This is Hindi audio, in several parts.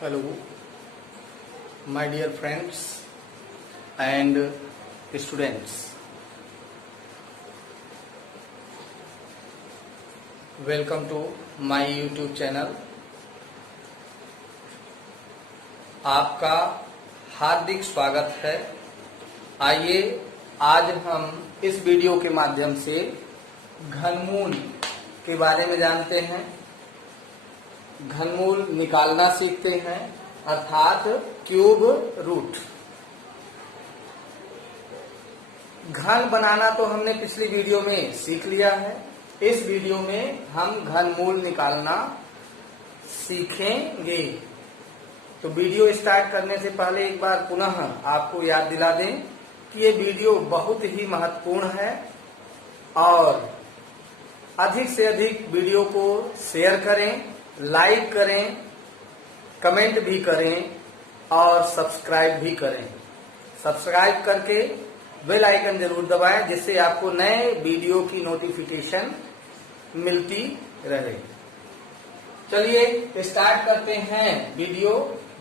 Hello, my dear friends and students. Welcome to my YouTube channel. आपका हार्दिक स्वागत है। आइए आज हम इस वीडियो के माध्यम से घनमूल के बारे में जानते हैं, घनमूल निकालना सीखते हैं, अर्थात क्यूब रूट। घन बनाना तो हमने पिछली वीडियो में सीख लिया है। इस वीडियो में हम घनमूल निकालना सीखेंगे। तो वीडियो स्टार्ट करने से पहले एक बार पुनः आपको याद दिला दें कि ये वीडियो बहुत ही महत्वपूर्ण है और अधिक से अधिक वीडियो को शेयर करें, लाइक करें, कमेंट भी करें और सब्सक्राइब भी करें। सब्सक्राइब करके बेल आइकन जरूर दबाएं जिससे आपको नए वीडियो की नोटिफिकेशन मिलती रहे। चलिए स्टार्ट करते हैं वीडियो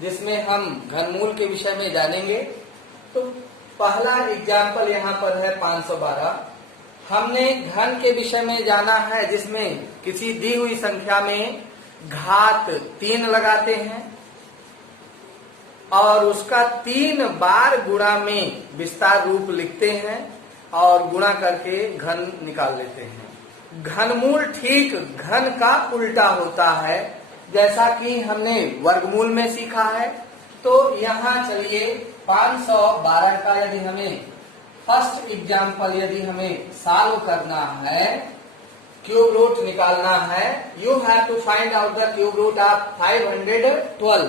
जिसमें हम घनमूल के विषय में जानेंगे। तो पहला एग्जाम्पल यहाँ पर है 512। हमने घन के विषय में जाना है जिसमें किसी दी हुई संख्या में घात 3 लगाते हैं और उसका 3 बार गुणा में विस्तार रूप लिखते हैं और गुणा करके घन निकाल लेते हैं। घनमूल ठीक घन का उल्टा होता है, जैसा कि हमने वर्गमूल में सीखा है। तो यहाँ चलिए 512 का यदि हमें फर्स्ट एग्जाम्पल यदि हमें सॉल्व करना है, क्यूब रूट निकालना है, you have to find out the cube root of 512।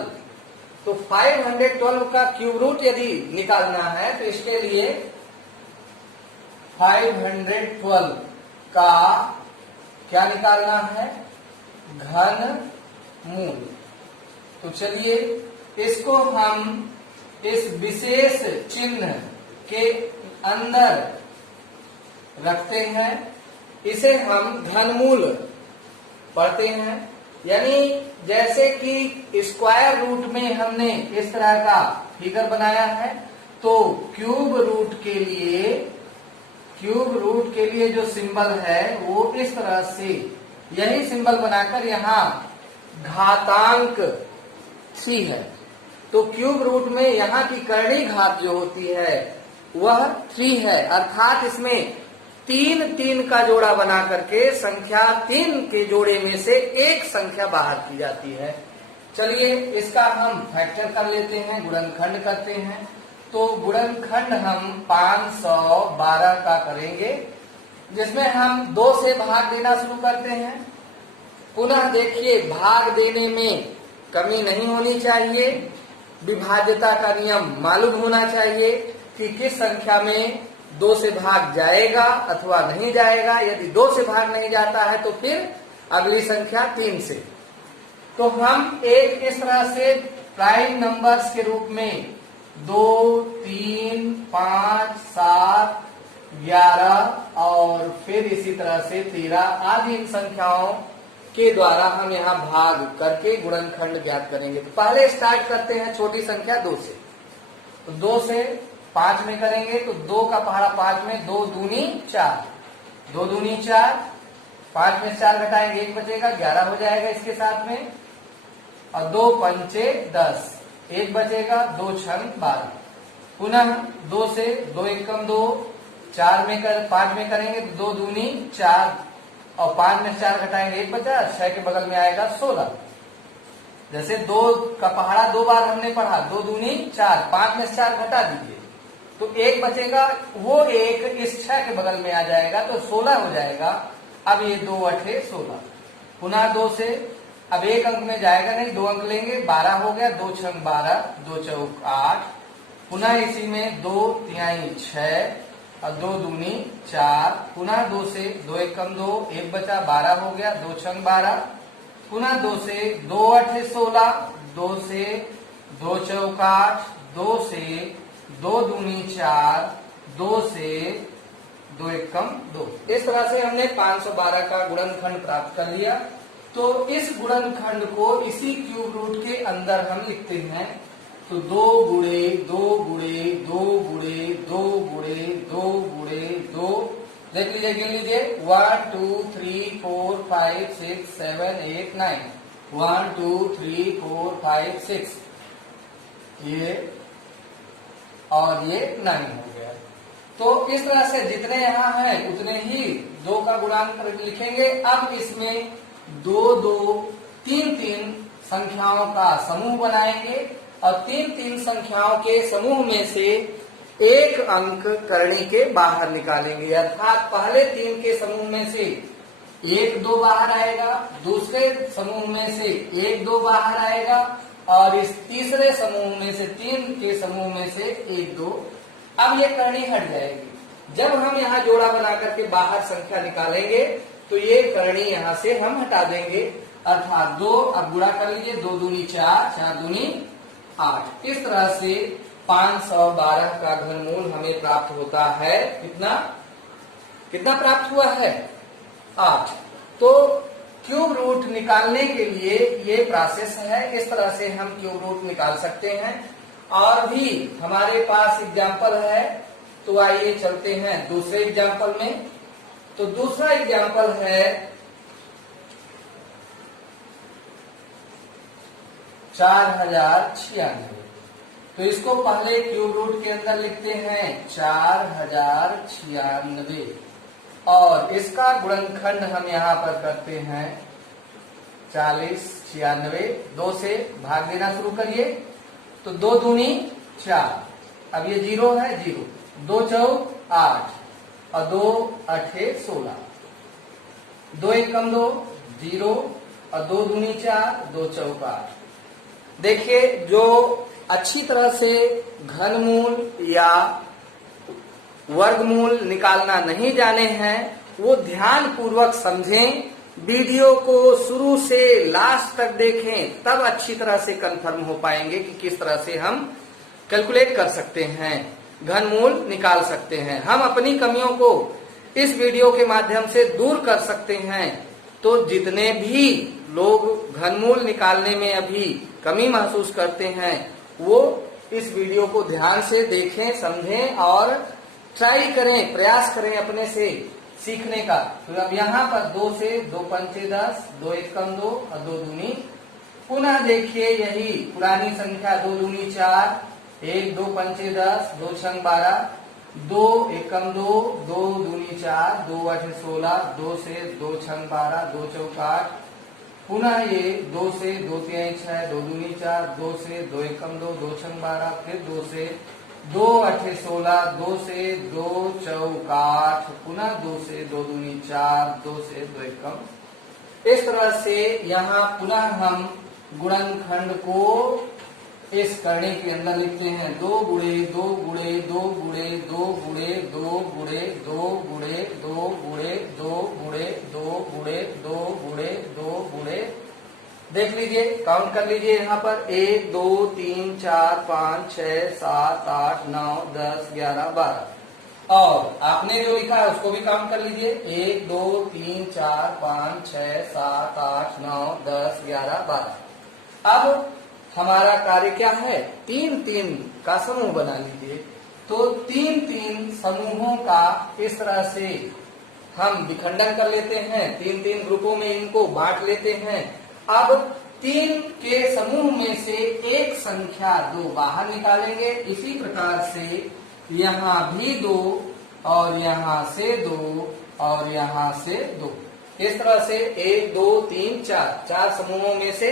तो 512 का क्यूब रूट यदि निकालना है तो इसके लिए 512 का क्या निकालना है? घनमूल। तो चलिए इसको हम इस विशेष चिन्ह के अंदर रखते हैं, इसे हम घनमूल पढ़ते हैं। यानी जैसे कि स्क्वायर रूट में हमने इस तरह का फिगर बनाया है, तो क्यूब रूट के लिए जो सिंबल है वो इस तरह से यही सिंबल बनाकर यहाँ घातांक 3 है। तो क्यूब रूट में यहाँ की करणी घात जो होती है वह 3 है, अर्थात इसमें 3 का जोड़ा बना करके संख्या 3 के जोड़े में से एक संख्या बाहर की जाती है। चलिए इसका हम फैक्टर कर लेते हैं, गुणनखंड करते हैं। तो गुणनखंड हम 512 का करेंगे, जिसमें हम 2 से भाग देना शुरू करते हैं। पुनः देखिए, भाग देने में कमी नहीं होनी चाहिए, विभाज्यता का नियम मालूम होना चाहिए कि किस संख्या में 2 से भाग जाएगा अथवा नहीं जाएगा। यदि 2 से भाग नहीं जाता है तो फिर अगली संख्या 3 से। तो हम एक इस तरह से प्राइम नंबर्स के रूप में 2, 3, 5, 7, 11 और फिर इसी तरह से 13 आदि इन संख्याओं के द्वारा हम यहाँ भाग करके गुणनखंड ज्ञात करेंगे। तो पहले स्टार्ट करते हैं छोटी संख्या 2 से। तो 2 से 5 में करेंगे तो 2 का पहाड़ा 5 में, 2 दूनी 4, 2 दूनी 4, 5 में 4 घटाएंगे 1 बचेगा, 11 हो जाएगा इसके साथ में, और 2 पंचे 10, 1 बचेगा, 2 छंग 12। पुनः 2 से 2 एकम 2, 5 में करेंगे तो 2 दूनी 4 और 5 में 4 घटाएंगे 1 बचा, 6 के बगल में आएगा 16। जैसे 2 का पहाड़ा 2 बार हमने पढ़ा, 2 दूनी 4, 5 में 4 घटा दीजिए तो 1 बचेगा, वो 1 इस 6 के बगल में आ जाएगा तो 16 हो जाएगा। अब ये 2 अठे 16। पुनः 2 से अब 1 अंक में जाएगा नहीं, 2 अंक लेंगे, 12 हो गया, 2 छंग 12, 2 चौक 8। पुनः इसी में 2 तिहाई 6 और 2 दूनी 4। पुनः 2 से 2 एकम 2, 1 बचा, 12 हो गया, 2 छंग 12। पुनः 2 से 2 अठे 16, 2 से 2 चौक 8, 2 से 2 दूनी 4, 2 से 2 एकम 2। इस तरह से हमने 512 का गुणनखंड प्राप्त कर लिया। तो इस गुणनखंड को इसी क्यूब रूट के अंदर हम लिखते हैं। तो 2 गुणे 2 गुणे 2 गुणे 2 गुणे 2 गुणे 2, देख लीजिए, गिन लीजिए, 1 2 3 4 5 6 7 8 9, 1 2 3 4 5 6, ये और ये 9 हो गया। तो इस तरह से जितने यहाँ हैं उतने ही 2 का गुणांक लिखेंगे। अब इसमें 2 2 3 3 संख्याओं का समूह बनाएंगे और 3 3 संख्याओं के समूह में से एक अंक करणी के बाहर निकालेंगे, अर्थात पहले 3 के समूह में से 1 2 बाहर आएगा, दूसरे समूह में से 1 2 बाहर आएगा और इस तीसरे समूह में से 3 के समूह में से 1 2। अब ये करणी हट जाएगी। जब हम यहाँ जोड़ा बना करके बाहर संख्या निकालेंगे तो ये करणी यहाँ से हम हटा देंगे, अर्थात 2, अब गुणा कर लीजिए, 2 दूनी 4, 4 दूनी 8। इस तरह से 512 का घनमूल हमें प्राप्त होता है। कितना कितना प्राप्त हुआ है? 8। तो क्यूब रूट निकालने के लिए ये प्रोसेस है, इस तरह से हम क्यूब रूट निकाल सकते हैं। और भी हमारे पास एग्जाम्पल है, तो आइए चलते हैं दूसरे एग्जाम्पल में। तो दूसरा एग्जाम्पल है 4096। तो इसको पहले क्यूब रूट के अंदर लिखते हैं 4096 और इसका गुणनखंड हम यहाँ पर करते हैं 40 96। 2 से भाग देना शुरू करिए, तो 2 दूनी 4, अब ये 0 है, 0, 2 चौक 8 और 2 8 16, 2 एकम 2 0 और 2 दूनी 4, 2 चौक 8। देखिए, जो अच्छी तरह से घनमूल या वर्गमूल निकालना नहीं जाने हैं वो ध्यान पूर्वक समझें, वीडियो को शुरू से लास्ट तक देखें, तब अच्छी तरह से कंफर्म हो पाएंगे कि किस तरह से हम कैलकुलेट कर सकते हैं, घनमूल निकाल सकते हैं। हम अपनी कमियों को इस वीडियो के माध्यम से दूर कर सकते हैं। तो जितने भी लोग घनमूल निकालने में अभी कमी महसूस करते हैं वो इस वीडियो को ध्यान से देखें, समझें और ट्राई करें, प्रयास करें अपने से सीखने का। तो अब यहाँ पर 2 से 2 पंचे 10, 2 एकम 2 और 2 दूनी, पुनः देखिए यही पुरानी संख्या 2 दूनी 4, 1 2 पंचे 10, 2 छंग 12, 2 एकम 2, 2 दूनी 4, 2 8 16, 2 से 2 छंग 12, 2 चौक 8, पुनः ये 2 से 2 3 6, 2 दूनी 4, 2 से 2 एकम 2, 2 छंग 12, फिर 2 से 2 8 16, 2 से 2 चौक 8, पुनः 2 से 2 दूनी 4, 2 से 2 एकम। इस तरह से यहाँ पुनः हम गुणनखंड को इस करणी के अंदर लिखते हैं 2 गुणे 2 गुणे 2 गुणे 2 गुणे 2 गुणे 2 गुणे 2 गुणे 2 गुणे 2 गुणे 2 गुणे 2 गुणे। देख लीजिए, काउंट कर लीजिए यहाँ पर 1 2 3 4 5 6 7 8 9 10 11 12 और आपने जो लिखा है उसको भी काउंट कर लीजिए 1 2 3 4 5 6 7 8 9 10 11 12। अब हमारा कार्य क्या है? 3 3 का समूह बना लीजिए। तो 3 3 समूहों का इस तरह से हम विखंडन कर लेते हैं, 3 3 ग्रुपों में इनको बांट लेते हैं। अब 3 के समूह में से एक संख्या 2 बाहर निकालेंगे। इसी प्रकार से यहाँ भी 2 और यहाँ से 2 और यहाँ से 2, इस तरह से 1 2 3 4 4 समूहों में से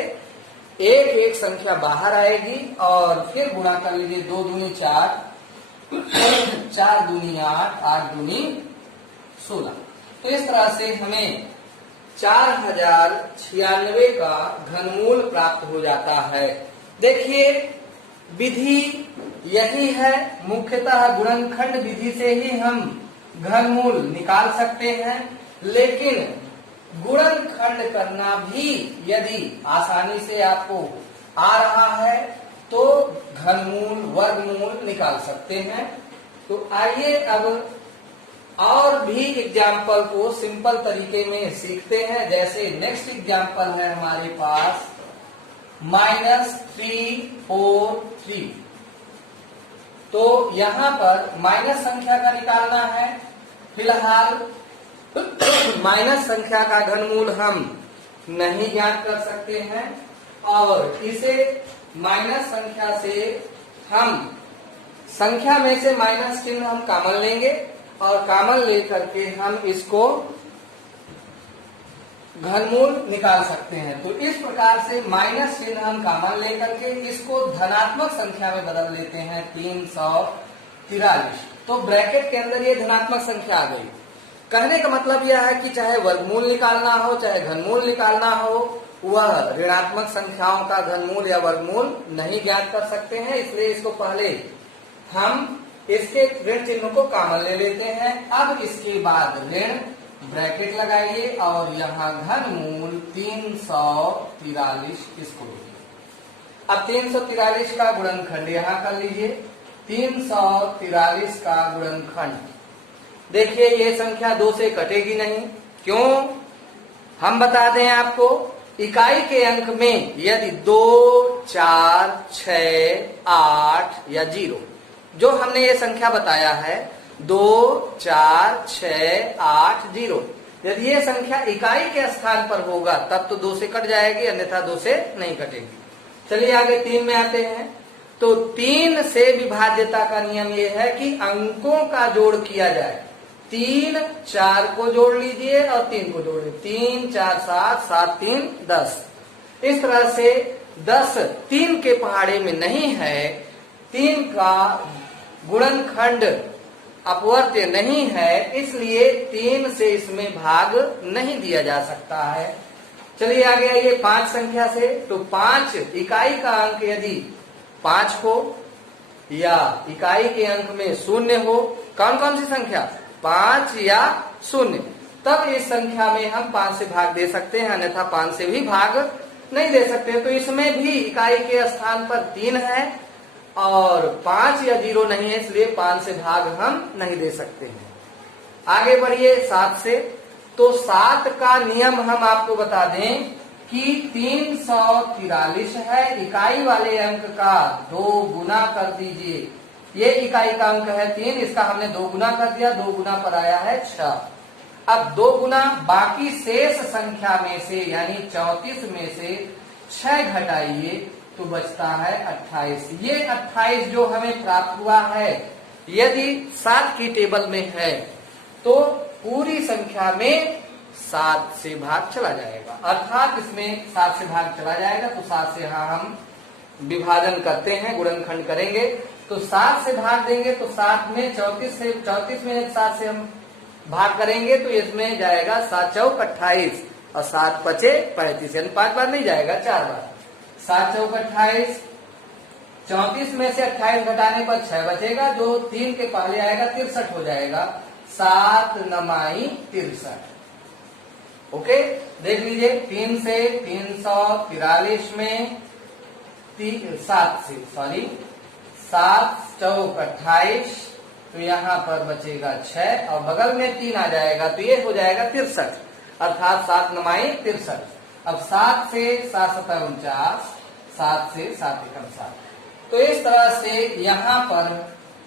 एक एक संख्या बाहर आएगी और फिर गुणा कर लीजिए 2 दूनी 4, 4 दूनी 8, 8 दूनी 16। तो इस तरह से हमें 4096 का घनमूल प्राप्त हो जाता है। देखिए, विधि यही है, मुख्यतः गुणनखंड विधि से ही हम घनमूल निकाल सकते हैं, लेकिन गुणनखंड करना भी यदि आसानी से आपको आ रहा है तो घनमूल वर्गमूल निकाल सकते हैं। तो आइए अब और भी एग्जाम्पल को सिंपल तरीके में सीखते हैं। जैसे नेक्स्ट एग्जाम्पल है हमारे पास -343। तो यहां पर माइनस संख्या का निकालना है। फिलहाल माइनस संख्या का घनमूल हम नहीं ज्ञात कर सकते हैं और इसे माइनस संख्या से हम संख्या में से माइनस चिन्ह हम कॉमन लेंगे और कॉमन लेकर के हम इसको घनमूल निकाल सकते हैं। तो इस प्रकार से माइनस चिन्ह हम कॉमन लेकर के इसको धनात्मक संख्या में बदल लेते हैं 343। तो ब्रैकेट के अंदर ये धनात्मक संख्या आ गई। कहने का मतलब यह है कि चाहे वर्गमूल निकालना हो चाहे घनमूल निकालना हो, वह ऋणात्मक संख्याओं का घनमूल या वर्गमूल नहीं ज्ञात कर सकते हैं। इसलिए इसको पहले हम इसके ऋण चिन्ह को कॉमन ले लेते हैं। अब इसके बाद ऋण ब्रैकेट लगाइए और यहाँ घनमूल 343 इसको लीजिए। अब 343 का गुणनखंड यहाँ कर लीजिए। 343 का गुणनखंड देखिए, ये संख्या 2 से कटेगी नहीं। क्यों? हम बता दें आपको, इकाई के अंक में यदि 2, 4, 6, 8 या 0 जो हमने ये संख्या बताया है 2, 4, 6, 8, 0, यदि ये संख्या इकाई के स्थान पर होगा तब तो 2 से कट जाएगी, अन्यथा 2 से नहीं कटेगी। चलिए आगे 3 में आते हैं। तो 3 से विभाज्यता का नियम ये है कि अंकों का जोड़ किया जाए। 3, 4 को जोड़ लीजिए और 3 को जोड़ लीजिए। 3, 4, 7, 7, 3, 10। इस तरह से 10 3 के पहाड़े में नहीं है। 3 का गुणनखंड अपवर्त्य नहीं है, इसलिए 3 से इसमें भाग नहीं दिया जा सकता है। चलिए आगे आइए 5 संख्या से। तो 5 इकाई का अंक यदि 5 हो या इकाई के अंक में 0 हो, कौन कौन सी संख्या? 5 या 0, तब इस संख्या में हम 5 से भाग दे सकते हैं, अन्यथा 5 से भी भाग नहीं दे सकते। तो इसमें भी इकाई के स्थान पर 3 है और 5 या 0 नहीं है, इसलिए 5 से भाग हम नहीं दे सकते हैं। आगे बढ़िए 7 से। तो 7 का नियम हम आपको बता दें कि 343 है। इकाई वाले अंक का 2 गुना कर दीजिए। ये इकाई का अंक है 3, इसका हमने 2 गुना कर दिया, 2 गुना पर आया है 6। अब 2 गुना बाकी शेष संख्या में से यानी 34 में से 6 घटाइए तो बचता है 28। ये 28 जो हमें प्राप्त हुआ है, यदि 7 की टेबल में है तो पूरी संख्या में 7 से भाग चला जाएगा, अर्थात इसमें 7 से भाग चला जाएगा। तो 7 से यहाँ हम विभाजन करते हैं, गुणनखंड करेंगे तो 7 से भाग देंगे तो 7 में 34 में 7 से हम भाग करेंगे तो इसमें जाएगा 7 चौक 28 और 7 पचे 35, यानी 5 बार नहीं जाएगा, 4 बार। 7 चौक 28, 34 में से 28 घटाने पर 6 बचेगा, जो 3 के पहले आएगा 63 हो जाएगा। 7 9 63। ओके, देख लीजिए 3 से 343 में 7 चौक 28, तो यहाँ पर बचेगा 6 और बगल में 3 आ जाएगा तो ये हो जाएगा 63, अर्थात 7 9 63। अब 7 से 7 7 49, 7 से 7 1 7। तो इस तरह से यहाँ पर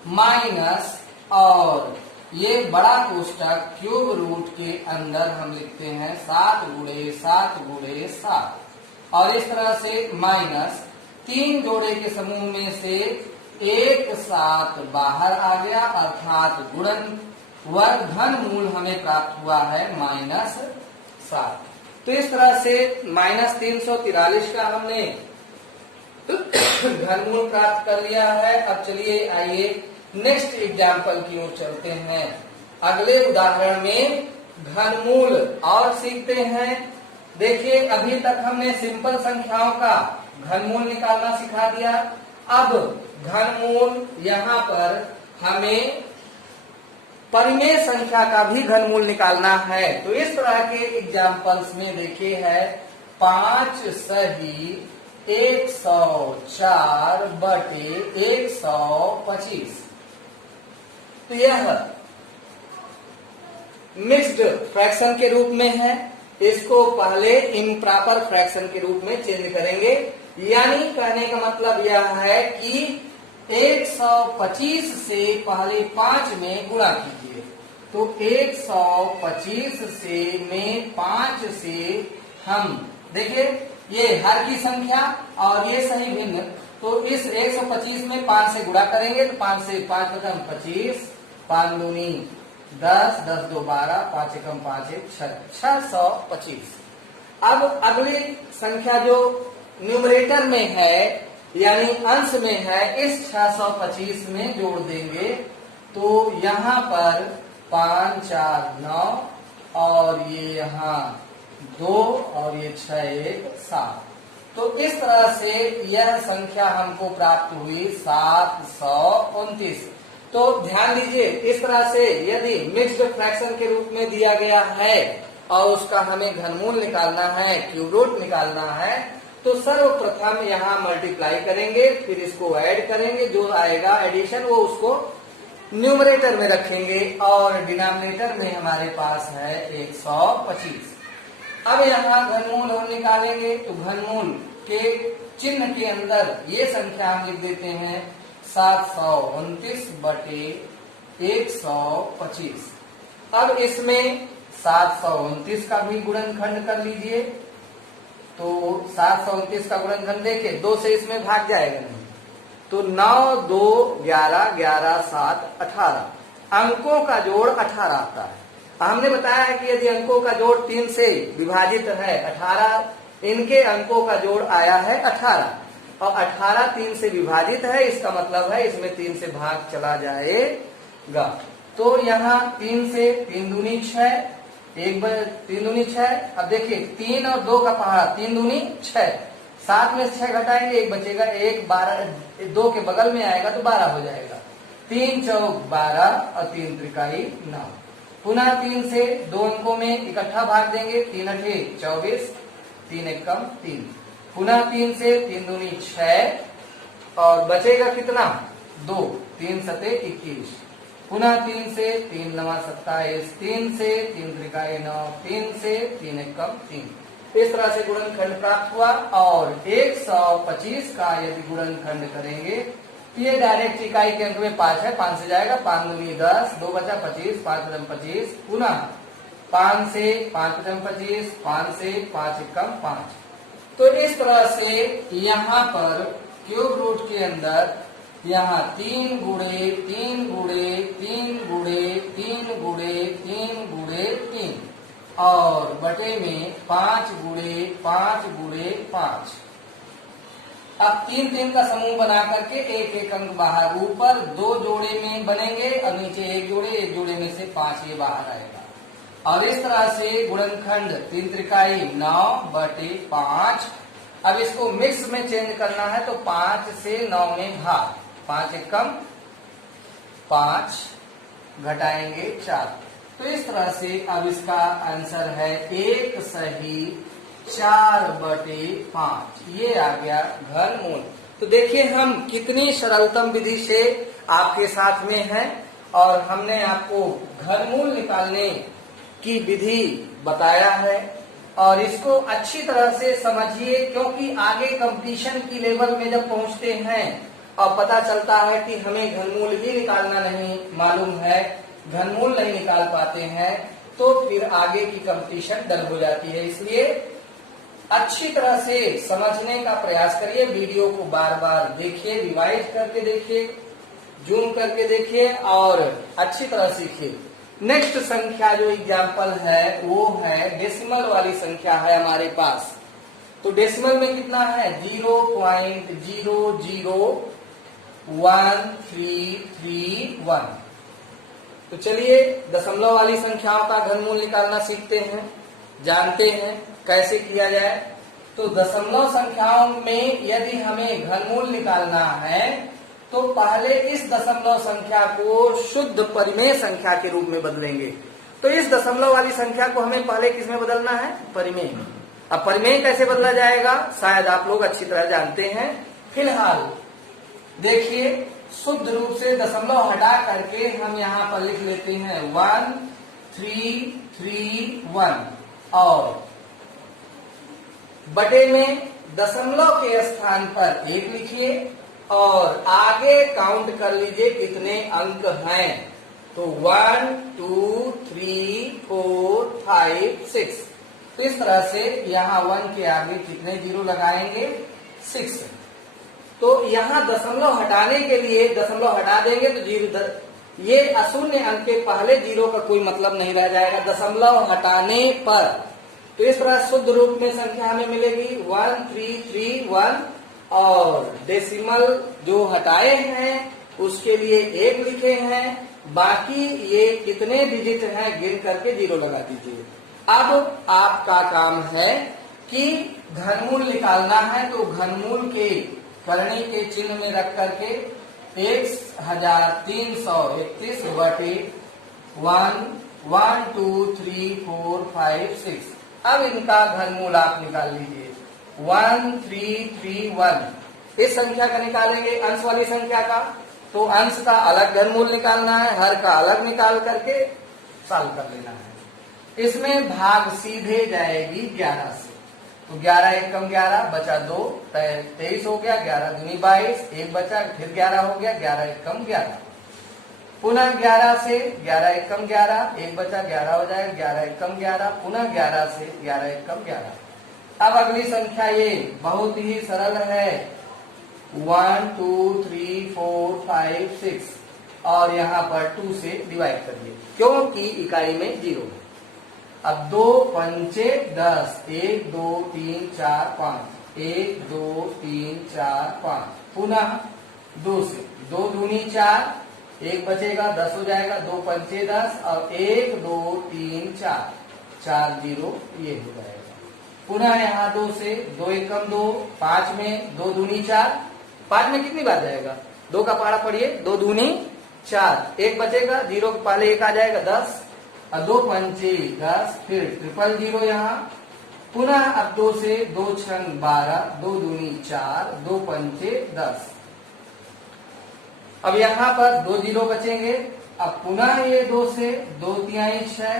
माइनस और ये बड़ा कोष्टक क्यूब रूट के अंदर हम लिखते हैं 7 गुणे 7 गुणे 7 और इस तरह से माइनस 3 जोड़े के समूह में से एक 7 बाहर आ गया, अर्थात गुणन वर्ग घन मूल हमें प्राप्त हुआ है -7। तो इस तरह से -343 का हमने घनमूल प्राप्त कर लिया है। अब चलिए आइए नेक्स्ट एग्जाम्पल की ओर चलते हैं। अगले उदाहरण में घनमूल और सीखते हैं। देखिए अभी तक हमने सिंपल संख्याओं का घनमूल निकालना सिखा दिया। अब घनमूल यहाँ पर हमें परिमेय संख्या का भी घनमूल निकालना है। तो इस तरह के एग्जाम्पल्स में देखिए है 5 सही 104 बटे 125। तो यह मिक्स्ड फ्रैक्शन के रूप में है, इसको पहले इम्प्रॉपर फ्रैक्शन के रूप में चेंज करेंगे। यानी कहने का मतलब यह है कि 125 से पहले 5 में गुणा कीजिए। तो 125 से में 5 से हम देखिए ये हर की संख्या और ये सही भिन्न, तो इस 125 में 5 से गुणा करेंगे तो 5 से 5 बचम 25, 5 दूनी 10, 10 दो 12, 5 एकम 5 एक 625। अब अगली संख्या जो न्यूमरेटर में है यानी अंश में है, इस 625 में जोड़ देंगे तो यहाँ पर 5 4 9 और ये यहाँ 2 और ये 6 1 7। तो इस तरह से यह संख्या हमको प्राप्त हुई 729। तो ध्यान दीजिए इस तरह से यदि मिक्स्ड फ्रैक्शन के रूप में दिया गया है और उसका हमें घनमूल निकालना है, क्यूब रूट निकालना है, तो सर्वप्रथम यहाँ मल्टीप्लाई करेंगे, फिर इसको ऐड करेंगे, जो आएगा एडिशन वो उसको न्यूमरेटर में रखेंगे और डिनोमिनेटर में हमारे पास है 125। अब यहाँ घनमूल हम निकालेंगे तो घनमूल के चिन्ह के अंदर ये संख्या हम लिख देते हैं 729 बटे 125। अब इसमें 729 का भी गुणनखंड कर लीजिए। तो 729 का गुणनखंड देखे 2 से इसमें भाग जाएगा नहीं, तो 9 2 11 11 7 18 अंकों का जोड़ 18 आता है। हमने बताया है कि यदि अंकों का जोड़ 3 से विभाजित है 18, इनके अंकों का जोड़ आया है 18 और 18 3 से विभाजित है, इसका मतलब है इसमें 3 से भाग चला जाएगा। तो यहाँ 3 से 3 दूनी 6, 3 दूनी 6। अब देखिए 3 और 2 का पहाड़ा 3 दूनी 6, 7 में 6 घटाएंगे 1 बचेगा, 1 12 2 के बगल में आएगा तो 12 हो जाएगा। 3 चौक 12 और 3 त्रिकाई 9। पुनः 3 से 2 अंकों में इकट्ठा भाग देंगे, 3 अठे 24, 3 एकम 3। पुनः 3 से 3 दूनी 6 और बचेगा कितना 2, 3 सते 21। पुनः 3 से 3 नवा 27, 3 से 3 त्रिकाई 9, 3 से 3 एकम 3। इस तरह से गुणनखंड प्राप्त हुआ और 125 का यदि गुणनखंड करेंगे तो ये डायरेक्ट इकाई के अंक में 5 है, 5 से जाएगा, 5 दूनी 10, 2 बचा 25, 5 पचम 25। पुनः 5 से 5 पचम 25, 5 से 5 एकम 5। तो इस तरह से यहाँ पर क्यूब रूट के अंदर यहाँ 3 गुणे 3 गुणे 3 गुणे 3 गुणे 3 गुणे 3 और बटे में 5 गुणे 5 गुणे 5। अब 3 3 का समूह बना करके एक एक अंक बाहर, ऊपर 2 जोड़े में बनेंगे और नीचे एक जोड़े में से 5 ये बाहर आएगा। और इस तरह से गुणनखंड 3 त्रिकाई 9 बटे 5। अब इसको मिक्स में चेंज करना है तो 5 से 9 में भाग, 5 एकम 5 घटाएंगे 4। तो इस तरह से अब इसका आंसर है 1 सही 4 बटे 5, ये आ गया घनमूल। तो देखिए हम कितनी सरलतम विधि से आपके साथ में हैं और हमने आपको घनमूल निकालने की विधि बताया है और इसको अच्छी तरह से समझिए, क्योंकि आगे कंपटीशन की लेवल में जब पहुंचते हैं और पता चलता है कि हमें घनमूल ही निकालना नहीं मालूम है, घनमूल नहीं निकाल पाते हैं, तो फिर आगे की कंपटीशन डल हो जाती है। इसलिए अच्छी तरह से समझने का प्रयास करिए, वीडियो को बार बार देखिए, रिवाइज करके देखिए, जूम करके देखिए और अच्छी तरह सीखिए। नेक्स्ट संख्या जो एग्जाम्पल है वो है डेसिमल वाली संख्या है हमारे पास। तो डेसिमल में कितना है 0.001331। तो चलिए दशमलव वाली संख्याओं का घनमूल निकालना सीखते हैं, जानते हैं कैसे किया जाए। तो दशमलव संख्याओं में यदि हमें घनमूल निकालना है तो पहले इस दशमलव संख्या को शुद्ध परिमेय संख्या के रूप में बदलेंगे। तो इस दशमलव वाली संख्या को हमें पहले किस में बदलना है, परिमेय में। अब परिमेय कैसे बदला जाएगा शायद आप लोग अच्छी तरह जानते हैं। फिलहाल देखिए शुद्ध रूप से दशमलव हटा करके हम यहाँ पर लिख लेते हैं 1 331 और बटे में दशमलव के स्थान पर 1 लिखिए और आगे काउंट कर लीजिए कितने अंक हैं। तो 1 2 3 4 5 6। तो इस तरह से यहाँ 1 के आगे कितने जीरो लगाएंगे? 6। तो यहाँ दशमलव हटाने के लिए दशमलव हटा देंगे तो जीरो, ये अशून्य अंक के पहले जीरो का कोई मतलब नहीं रह जाएगा दशमलव हटाने पर। तो इस तरह शुद्ध रूप में संख्या हमें मिलेगी 1331 और डेसिमल जो हटाए हैं उसके लिए 1 लिखे हैं। बाकी ये कितने डिजिट हैं गिन करके जीरो लगा दीजिए। अब आपका काम है कि घनमूल निकालना है। तो घनमूल के करणी के चिन्ह में रख करके 1331 बटे 1 1 2 3 4 5 6। अब इनका घनमूल आप निकाल लीजिए 1331। इस संख्या का निकालेंगे अंश वाली संख्या का। तो अंश का अलग घनमूल निकालना है, हर का अलग निकाल करके सॉल्व कर लेना है। इसमें भाग सीधे जाएगी 11 से। तो 11 1 कम 11 बचा 2 23 हो गया। 11 दूनी 22 1 बचा, फिर 11 हो गया। 11 1 कम 11 पुनः 11 से 11 1 कम 11 1 बचा 11 हो जाएगा। 11 1 कम 11 पुनः 11 से 11 1 कम 11। अब अगली संख्या ये बहुत ही सरल है 1 2 3 4 5 6 और यहाँ पर 2 से डिवाइड करिए क्योंकि इकाई में 0 है। अब 2 पंचे 10 1 2 3 4 5 1 2 3 4 5 पुनः 2 से 2 दूनी 4 1 बचेगा 10 हो जाएगा। 2 पंचे 10 और 1 2 3 4 4 0 ये हो जाएगा। पुनः यहाँ 2 से 2 1 कम 2 5 में 2 दूनी 4 5 में कितनी बार जाएगा? 2 का पहाड़ा पढ़िए 2 दूनी 4 1 बचेगा 0 के पहले 1 आ जाएगा 10 और 2 पंचे 10 फिर 000 यहाँ। पुनः अब 2 से 2 छंग 12 2 दूनी 4 2 पंचे 10। अब यहाँ पर 2 0 बचेंगे। अब पुनः ये 2 से 2 तिहाई 6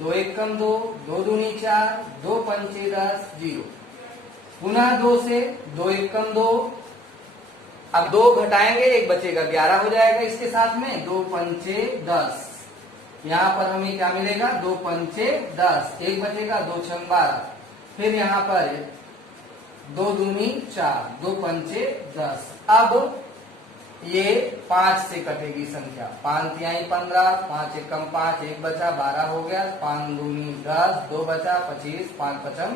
2 1 कम 2 2 दूनी 4 2 पंचे 10 0। पुनः 2 से 2 1 कम 2। अब 2 घटाएंगे 1 बचेगा 11 हो जाएगा इसके साथ में 2 पंचे 10। यहाँ पर हमें क्या मिलेगा 2 पंचे 10 1 बचेगा 2 छंग 12 फिर यहाँ पर 2 दूनी 4 2 पंचे 10। अब ये 5 से कटेगी संख्या 5 तिहाई 15 5 1 कम 5 1 बचा 12 हो गया 5 दूनी 10 2 बचा 25 5 पचम।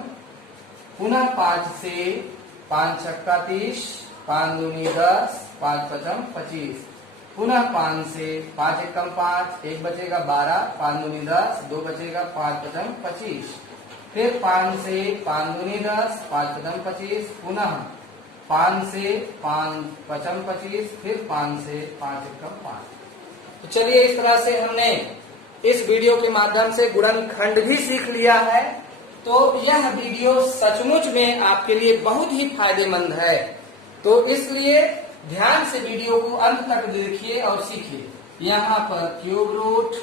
पुनः 5 से 5 छक्का 30 5 दूनी 10 5 पचम 25। पुनः 5 से 5 1 कम 5 1 बचेगा 12 5 दूनी 10 2 बचेगा 5 पचम 25। फिर 5 से 5 दूनी 10 5 पचम 25 पुनः 5 से 5 पचम 25 फिर 5 से 5 1 कम 5। तो चलिए इस तरह से हमने इस वीडियो के माध्यम से गुणनखंड भी सीख लिया है। तो यह वीडियो सचमुच में आपके लिए बहुत ही फायदेमंद है। तो इसलिए ध्यान से वीडियो को अंत तक देखिए और सीखिए। यहाँ पर क्यूब रूट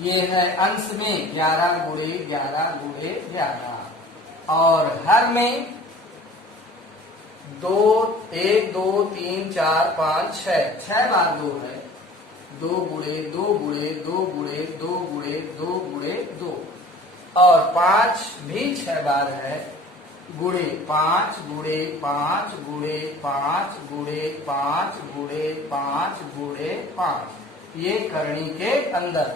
ये है अंश में 11 गुणे 11 गुणे 11 और हर में 2 1 2 3 4 5 6 बार 2 है 2 गुणे 2 गुणे 2 गुणे 2 गुणे 2 गुणे 2 और 5 भी 6 बार है गुणे 5 गुणे 5 गुणे 5 गुणे 5 गुणे 5 गुणे 5 ये करणी के अंदर।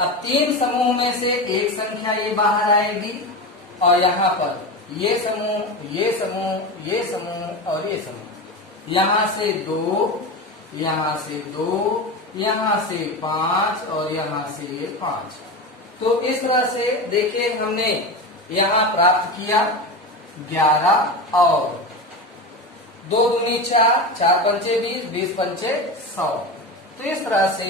अब 3 समूह में से एक संख्या ये बाहर आएगी और यहाँ पर ये समूह ये समूह ये समूह और ये समूह। यहाँ से 2 यहाँ से 2 यहाँ से 5 और यहाँ से ये 5। तो इस तरह से देखिए हमने यहाँ प्राप्त किया 11 और 2 दूनी 4 4 पंचे 20 20 पंचे 100। तो इस तरह से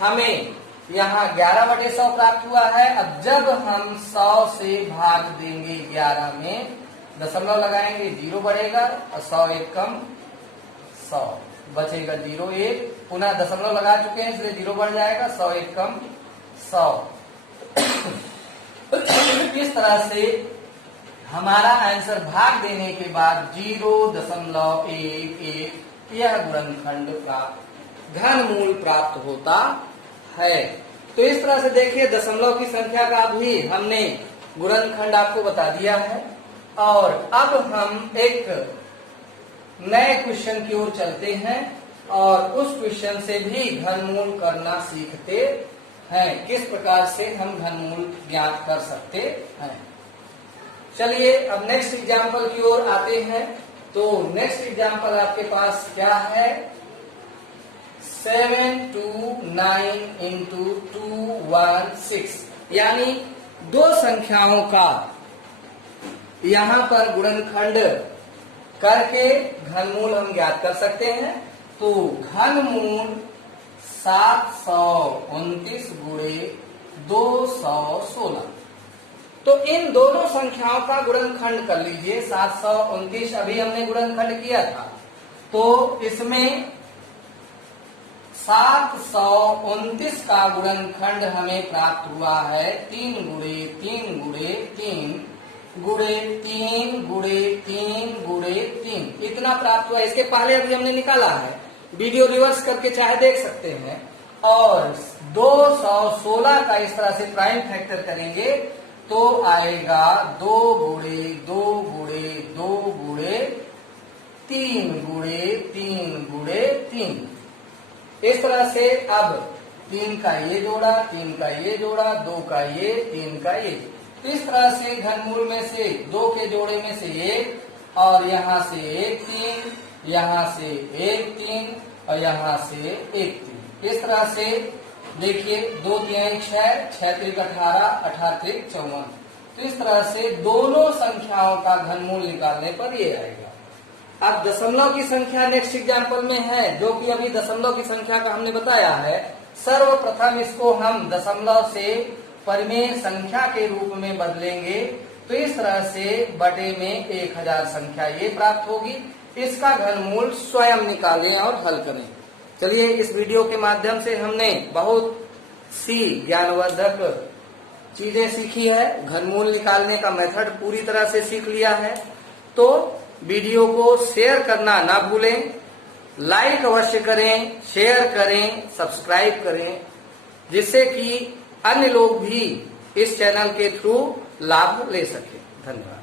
हमें यहाँ 11/100 प्राप्त हुआ है। अब जब हम 100 से भाग देंगे 11 में दशमलव लगाएंगे 0 बढ़ेगा और 100 1 कम 100 बचेगा 0 1 पुनः दशमलव लगा चुके हैं इसलिए 0 बढ़ जाएगा 100 1 कम 100। इस तरह से हमारा आंसर भाग देने के बाद 0.11 यह गुणनखंड प्राप्त घनमूल प्राप्त होता है। तो इस तरह से देखिए दशमलव की संख्या का भी हमने गुणनखंड आपको बता दिया है। और अब हम एक नए क्वेश्चन की ओर चलते हैं और उस क्वेश्चन से भी घनमूल करना सीखते हैं, किस प्रकार से हम घनमूल ज्ञात कर सकते हैं। चलिए अब नेक्स्ट एग्जाम्पल की ओर आते हैं। तो नेक्स्ट एग्जाम्पल आपके पास क्या है, 729 into 216, यानी दो संख्याओं का यहां पर गुणनखंड करके घनमूल हम ज्ञात कर सकते हैं। तो घनमूल 729 गुणे 216। तो इन दोनों संख्याओं का गुणनखंड कर लीजिए। 729 अभी हमने गुणनखंड किया था, तो इसमें 729 का गुणनखंड हमें प्राप्त हुआ है 3 गुणे 3 गुणे 3 गुणे 3 गुणे 3 गुणे 3, इतना प्राप्त हुआ। इसके पहले अभी हमने निकाला है, वीडियो रिवर्स करके चाहे देख सकते हैं। और 216 का इस तरह से प्राइम फैक्टर करेंगे तो आएगा 2 गुणे 2 गुणे 2 गुणे 3 गुणे 3 गुणे 3। इस तरह से अब 3 का ये जोड़ा, 3 का ये जोड़ा, 2 का ये, 3 का ये। इस तरह से घनमूल में से 2 के जोड़े में से 1 और यहाँ से 1 3, यहाँ से 1 3 और यहाँ से 1 3। इस तरह से देखिए 2 3 6, 6 3 18, 18 3 54। तो इस तरह से दोनों संख्याओं का घनमूल निकालने पर ये आएगा। अब दशमलव की संख्या नेक्स्ट एग्जाम्पल में है, जो कि अभी दशमलव की संख्या का हमने बताया है। सर्वप्रथम इसको हम दशमलव से परिमेय संख्या के रूप में बदलेंगे। तो इस तरह से बटे में 1000 संख्या ये प्राप्त होगी। इसका घनमूल स्वयं निकालें और हल करें। चलिए इस वीडियो के माध्यम से हमने बहुत सी ज्ञानवर्धक चीजें सीखी है, घनमूल निकालने का मेथड पूरी तरह से सीख लिया है। तो वीडियो को शेयर करना ना भूलें, लाइक अवश्य करें, शेयर करें, सब्सक्राइब करें, जिससे कि अन्य लोग भी इस चैनल के थ्रू लाभ ले सकें। धन्यवाद।